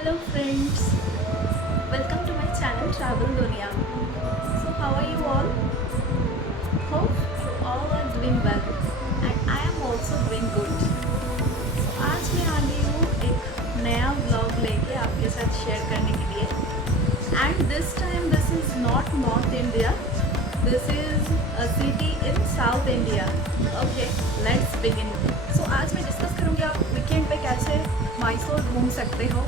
Hello friends, welcome to my channel Travel Dunia. So how are you all? Hope you all are doing well and I am also doing good. So आज मैं आ गई हूँ एक नया vlog लेके आपके साथ शेयर करने के लिए and this time this is not North India, this is a city in South India. Okay, let's begin. So आज मैं डिस्कस करूँगी आप वीकेंड पे कैसे मैसूर घूम सकते हो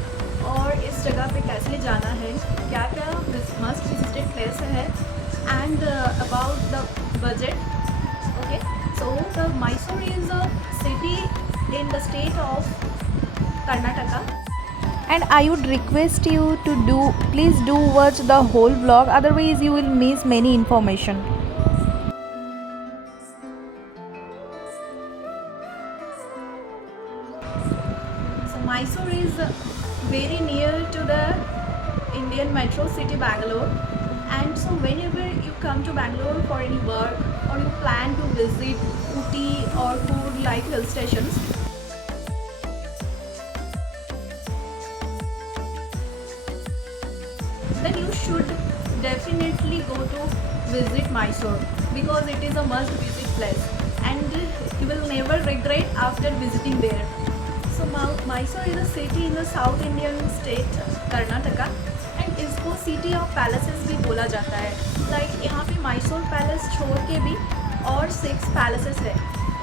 और इस जगह पे कैसे जाना है, क्या क्या मस्ट विजिटेड प्लेस है and about the budget. Okay, so the Mysore is a city in the state of Karnataka. And I would request you to please do watch the whole vlog, otherwise you will miss many information. So Mysore is very near to the Indian metro city Bangalore, and so whenever you come to Bangalore for any work or you plan to visit Ooty or Coorg like hill stations, then you should definitely go to visit Mysore because it is a must visit place and you will never regret after visiting there. So Mysore is a city in the South Indian state Karnataka and इसको city of palaces भी बोला जाता है. Like यहाँ पे Mysore palace छोड़ के भी और 6 पैलेसेस है,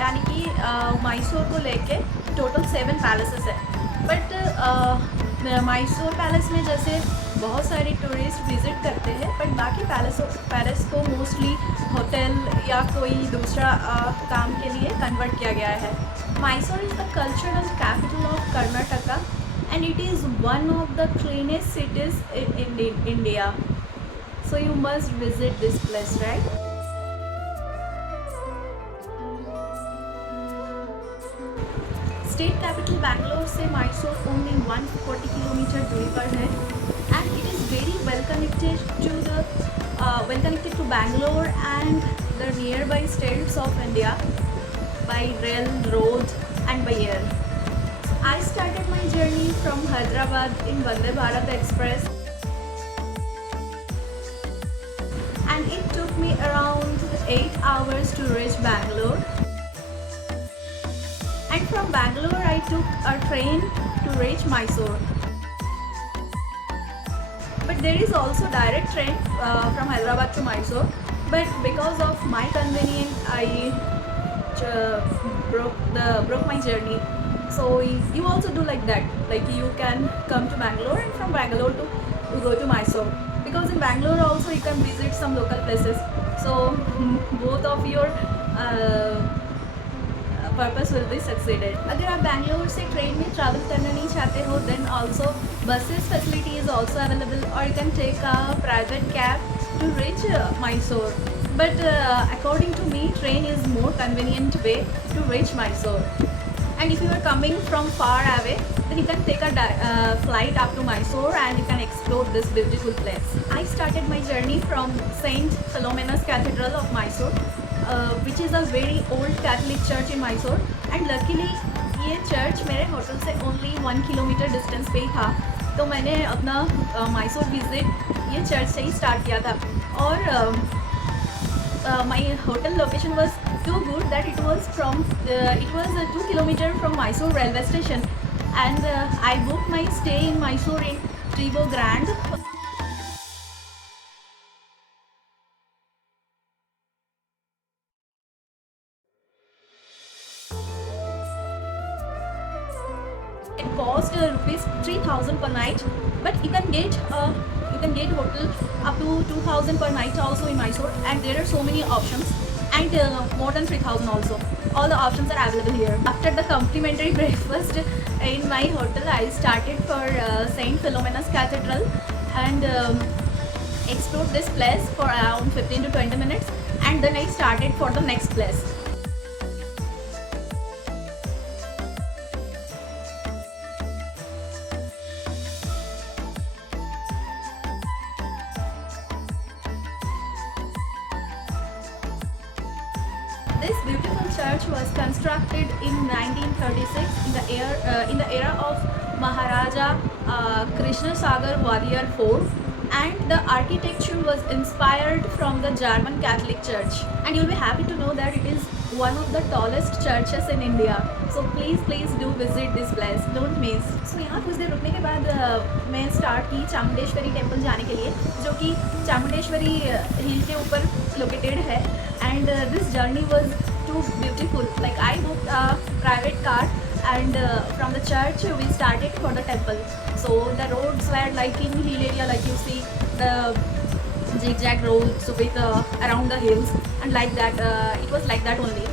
यानी कि मैसूर को लेके टोटल 7 पैलेसेस है. बट मैसूर पैलेस में जैसे बहुत सारे टूरिस्ट विज़िट करते हैं, बट बाकी पैलेस को मोस्टली होटल या कोई दूसरा काम के लिए कन्वर्ट किया गया है. Mysore is the cultural capital of Karnataka and it is one of the cleanest cities in India. So you must visit this place, right? State capital Bangalore से Mysore only 140 किलोमीटर दूरी पर है and it is very well connected to Bangalore and the nearby states of India by rail, road and by air. I started my journey from Hyderabad in Vande Bharat Express and it took me around 8 hours to reach Bangalore. And from Bangalore I took a train to reach Mysore. But there is also direct train from Hyderabad to Mysore. But because of my convenience, I broke my journey. So you also do like that. Like you can come to Bangalore and from Bangalore to go to Mysore. Because in Bangalore also you can visit some local places. So both of your purpose will be succeeded. अगर आप बैंगलोर से train में travel करना नहीं चाहते हो then also buses facility is also available और you can take a private cab to reach Mysore. But according to me train is more convenient way to reach Mysore. And if you are coming from far away, then you can take a flight up to Mysore and you can explore this beautiful place. I started my journey from Saint Philomena's Cathedral of Mysore, which is a very old Catholic church in Mysore. And luckily ये church मेरे hotel से only 1 kilometre distance पे ही था, तो मैंने अपना Mysore visit ये church से ही स्टार्ट किया था. और my hotel location was too good that it was 2 kilometers from Mysore railway station, and I booked my stay in Mysore in Tribo Grand. It cost rupees 3,000 per night, but you can get hotel up to 2,000 per night also in Mysore, and there are so many options, and more than 3,000 also. All the options are available here. After the complimentary breakfast in my hotel, I started for Saint Philomena's Cathedral and explored this place for around 15 to 20 minutes, and then I started for the next place. This beautiful church was constructed in 1936 in the era of Maharaja Krishna Sagar Warrior Fort, and the architecture was inspired from the German Catholic Church. And you'll be happy to know that it is one of the tallest churches in India. So please do visit this place, don't miss. So यहाँ कुछ देर रुकने के बाद मैं start की Chamundeshwari temple जाने के लिए, जो कि चामुंडेश्वरी हिल के ऊपर लोकेटेड है. And this journey was too beautiful. Like I booked a private car, and from the church we started for the temple. So the roads were like in hill area, like you see the zigzag roads with around the hills, and like that it was like that only.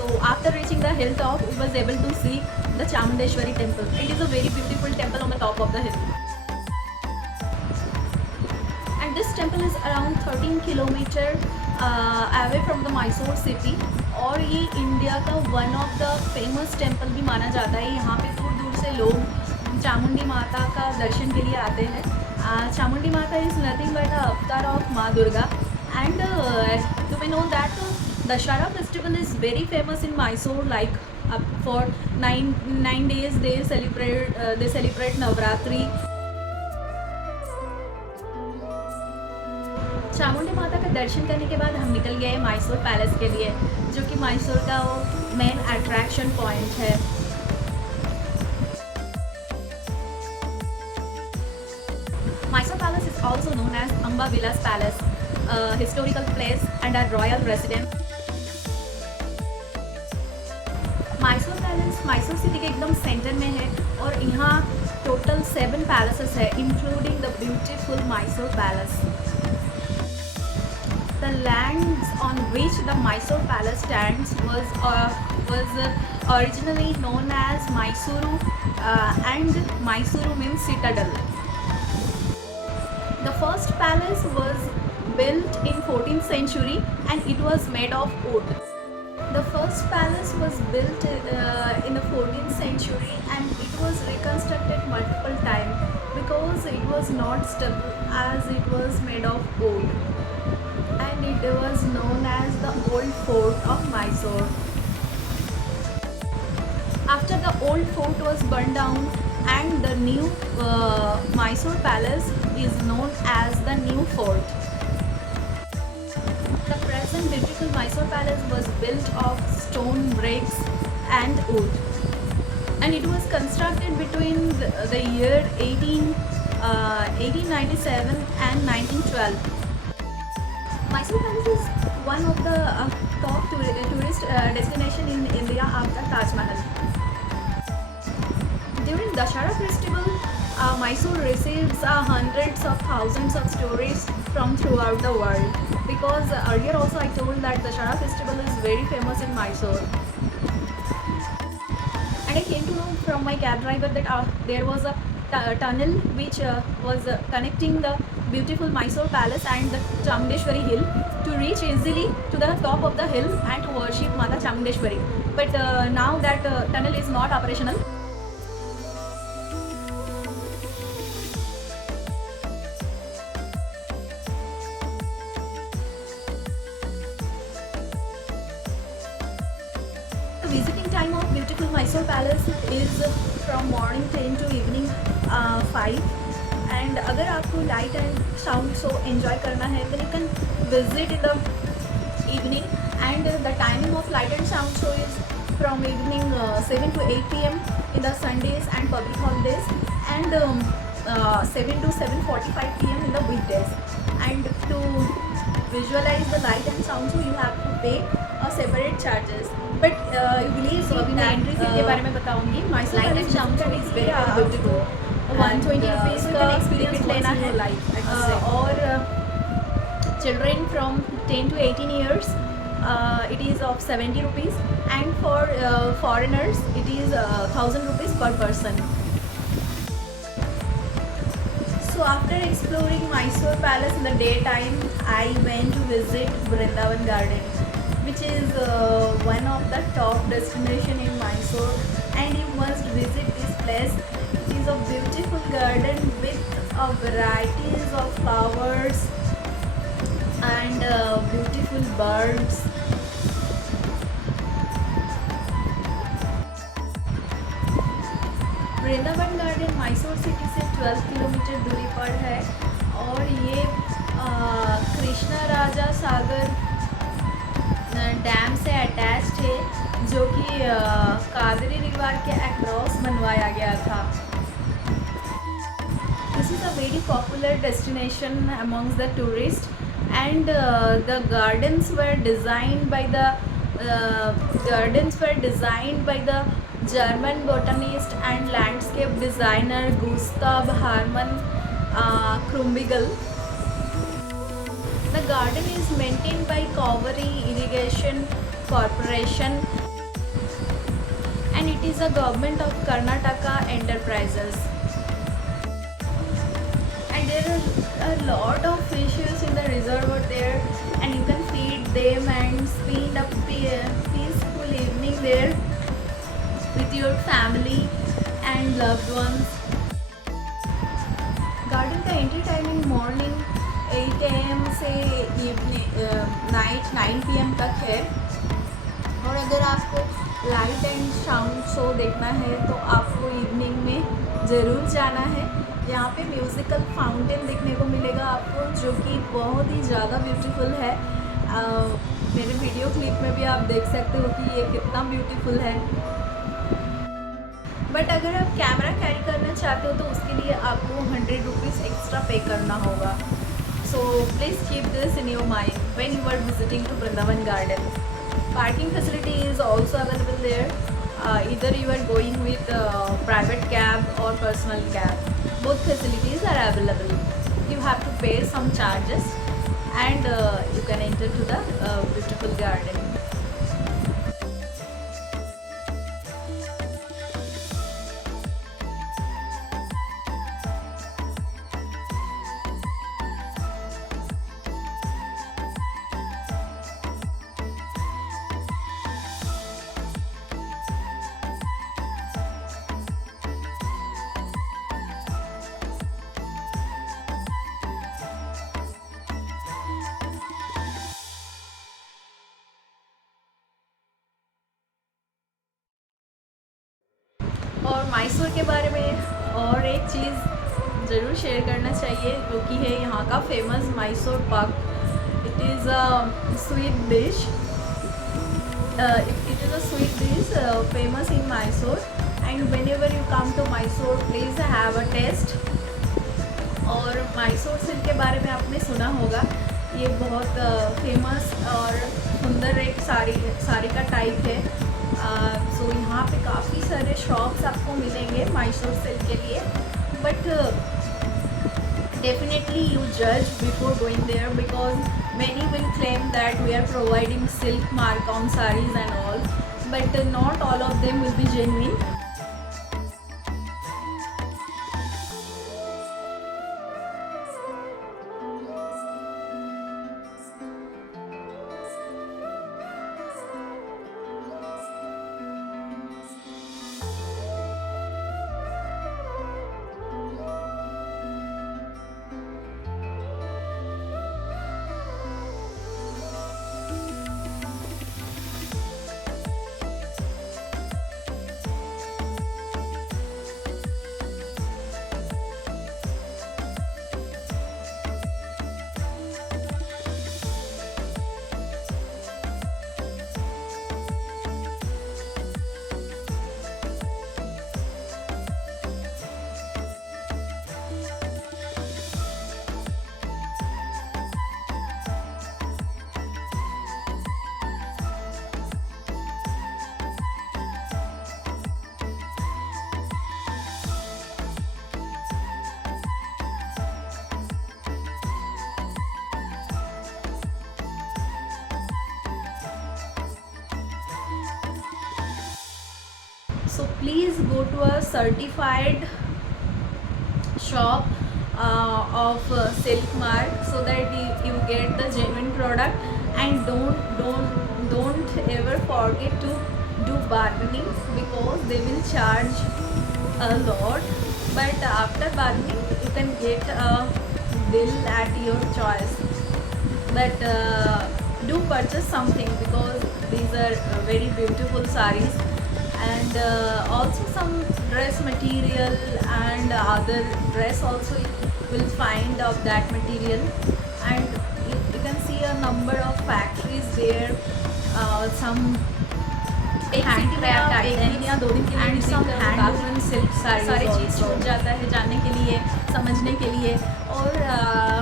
So after reaching the hilltop, we was able to see the Chamundeshwari temple. It is a very beautiful temple on the top of the hill. And this temple is around 13 kilometer away from the Mysore city. और ये India का one of the famous temple भी माना जाता है. यहाँ पे दूर दूर से लोग चामुंडी माता का दर्शन के लिए आते हैं. चामुंडी माता इज़ नथिंग बट अ अवतार ऑफ माँ Durga. And you may know that Dussehra festival is very famous in Mysore. Like for nine days they celebrate Navratri. Chamundi माता का दर्शन करने के बाद हम निकल गए मैसूर पैलेस के लिए, जो कि मैसूर का वो मेन अट्रैक्शन पॉइंट है. Mysore Palace is also known as Amba Vilas Palace, a historical place and a royal residence. Mysore Palace Mysore city के एकदम सेंटर में है, और यहाँ टोटल 7 पैलेसेस है, including the beautiful Mysore Palace. The lands on which the Mysore Palace stands was originally known as Mysuru, and Mysuru means citadel. The first palace was built in 14th century, and it was made of wood. The first palace was built in the 14th century, and it was reconstructed multiple times because it was not stable as it was made of wood. And it was known as the Old Fort of Mysore. After the old fort was burned down, and the new Mysore Palace is known as the New Fort. The present beautiful Mysore Palace was built of stone bricks and wood, and it was constructed between the year 1897 and 1912. Mysore Palace is one of the top tourist destination in India after Taj Mahal. During Dashara festival, Mysore receives hundreds of thousands of tourists from throughout the world. Because earlier also I told that Dashara festival is very famous in Mysore. And I came to know from my cab driver that there was a tunnel which was connecting the beautiful Mysore Palace and the Chamundeshwari hill to reach easily to the top of the hill and to worship Mata Chamundeshwari. But now that tunnel is not operational. The visiting time of beautiful Mysore Palace is from morning 10 to evening 5. And अगर आपको light and sound show enjoy करना है, then you can visit in the evening. And the timing of light and sound show is from evening 7 to 8 p.m. in the Sundays and public holidays, and 7 to 7:45 p.m. in the weekdays. And to visualize the light and sound show, you have to pay a separate charges. But you believe so अभी मैं entry fee के बारे में बताऊंगी. Mysore light and sound show is very beautiful. 120 rupees का experience लेना है. और children from 10 to 18 years it is of 70 rupees, and for foreigners it is 1000 rupees per person. So after exploring Mysore Palace in the daytime, I went to visit Vrindavan Garden, which is one of the top destination in Mysore, and you must visit this place. It is a beautiful garden with a varieties of flowers and beautiful birds. Vrindavan garden Mysore city से 12 kilometre दूरी पर है और ये कृष्णा राजा सागर dam से attached है, जो कि कावेरी रिवर के अक्रॉस बनवाया गया था। This is a very popular destination amongst the tourists, and the gardens were designed by the German botanist and landscape designer Gustav Hermann Krumbiegel. The garden is maintained by Kaveri Irrigation Corporation and it is a government of Karnataka enterprises. And there are a lot of fishes in the reservoir there, and you can feed them and spend a peaceful evening there with your family and loved ones. Garden का entry timing morning 8 AM से evening night 9 PM तक है। और अगर आपको light and sound show देखना है तो आपको इवनिंग में ज़रूर जाना है। यहाँ पे म्यूज़िकल फाउंटेन देखने को मिलेगा आपको, जो कि बहुत ही ज़्यादा ब्यूटीफुल है। मेरे वीडियो क्लिप में भी आप देख सकते हो कि ये कितना ब्यूटीफुल है। बट अगर आप कैमरा कैरी करना चाहते हो तो उसके लिए आपको 100 रुपीज़ एक्स्ट्रा पे करना होगा। So please keep this in your mind when you are visiting to Brindavan garden. Parking facility is also available there. Either you are going with private cab or personal cab. Both facilities are available. You have to pay some charges and you can enter to the beautiful garden. और मैसूर के बारे में और एक चीज़ ज़रूर share करना चाहिए, जो कि है यहाँ का famous Mysore pak. It is a sweet dish famous in Mysore, and whenever you come to Mysore please have a taste. और मैसूर सिल्क के बारे में आपने सुना होगा, ये बहुत फेमस और सुंदर एक साड़ी का टाइप है। सो यहाँ पे काफ़ी सारे शॉप्स आपको मिलेंगे मैसूर सिल्क के लिए, बट डेफिनेटली यू जज before going there, because many will claim that we are providing silk mark on saris and all, but not all of them will be genuine. So please go to a certified shop of silk mark, so that you get the genuine product, and don't ever forget to do bargaining, because they will charge a lot, but after bargaining you can get a deal at your choice. But do purchase something, because these are very beautiful sarees, and also some dress material and other dress also you will find of that material. And you can see a number of factories there, some handcraft items या 2 दिन के लिए and some handwoven silk sarees सारी चीज़ छूट जाता है जानने के लिए, समझने के लिए। और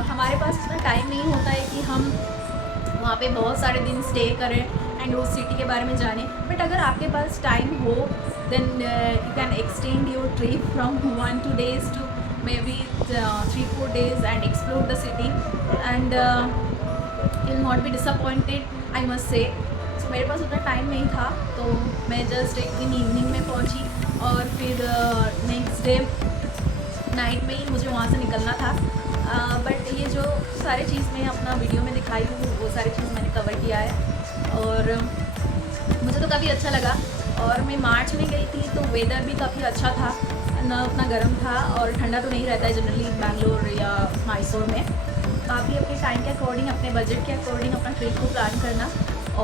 हमारे पास इतना टाइम नहीं होता है कि हम वहाँ पे बहुत सारे दिन स्टे करें एंड उस सिटी के बारे में जानें। बट अगर आपके पास टाइम हो then you can extend your trip from 1-2 days to maybe 3-4 days and explore the city and you'll not be disappointed, I must say. So मेरे पास उतना टाइम नहीं था तो मैं जस्ट एक दिन इवनिंग में पहुंची और फिर नेक्स्ट डे नाइट में ही मुझे वहाँ से निकलना था। बट ये जो सारी चीज़ मैं अपना वीडियो में दिखाई हूँ वो सारी चीज़ मैंने कवर किया है और मुझे तो काफ़ी अच्छा लगा। और मैं मार्च में गई थी तो वेदर भी काफ़ी अच्छा था, ना उतना गर्म था और ठंडा तो नहीं रहता है जनरली बैंगलोर या मैसूर में। तो आप भी अपने टाइम के अकॉर्डिंग, अपने बजट के अकॉर्डिंग अपना ट्रिप को प्लान करना।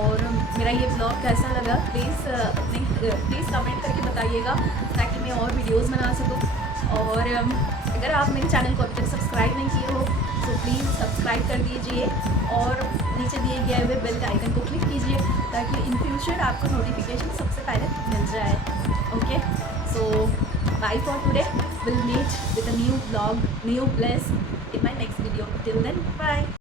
और मेरा ये ब्लॉग कैसा लगा प्लीज़ कमेंट करके बताइएगा ताकि मैं और वीडियोस बना सकूँ। और अगर आप मेरे चैनल को अभी तक सब्सक्राइब नहीं किए हो तो प्लीज़ सब्सक्राइब कर दीजिए और नीचे दिए गए हुए बेल के आइकन को क्लिक कीजिए ताकि इन फ्यूचर आपको नोटिफिकेशन सबसे पहले मिल जाए। Okay, so bye for today. We'll meet with a new vlog, new place in my next video. Till then, bye.